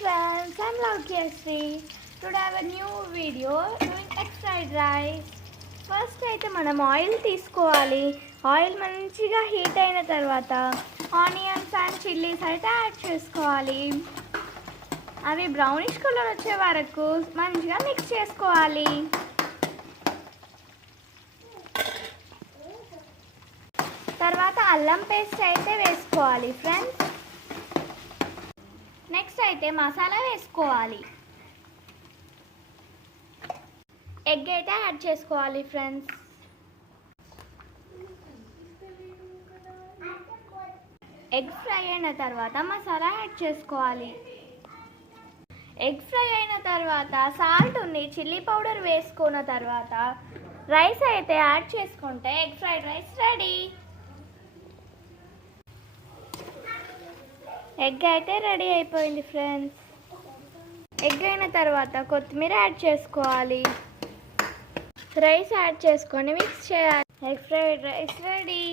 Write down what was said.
friends, I'm Laukiyasri. Today I have a new video doing egg fried rice. First అయితే మనం oil తీసుకోవాలి. Oil మంచిగా heat అయిన తర్వాత ఆనియన్స్ అండ్ చిల్లీస్ అయితే యాడ్ చేసుకోవాలి. అవి బ్రౌనిష్ కలర్ వచ్చే వరకు మంచిగా మిక్స్ చేసుకోవాలి. తర్వాత అల్లం పేస్ట్ అయితే వేసుకోవాలి ఫ్రెండ్స్. నెక్స్ట్ అయితే మసాలా వేసుకోవాలి. ఎగ్ అయితే యాడ్ చేసుకోవాలి ఫ్రెండ్స్. ఎగ్ ఫ్రై అయిన తర్వాత మసాలా యాడ్ చేసుకోవాలి. ఎగ్ ఫ్రై అయిన తర్వాత సాల్ట్ ఉంది చిల్లీ పౌడర్ వేసుకున్న తర్వాత రైస్ అయితే యాడ్ చేసుకుంటే egg fried rice ready. Egg అయితే రెడీ అయిపోయింది ఫ్రెండ్స్. ఎగ్ అయిన తర్వాత కొత్తిమీర యాడ్ చేసుకోవాలి. రైస్ యాడ్ చేసుకొని మిక్స్ చేయాలి. Egg fried rice ready.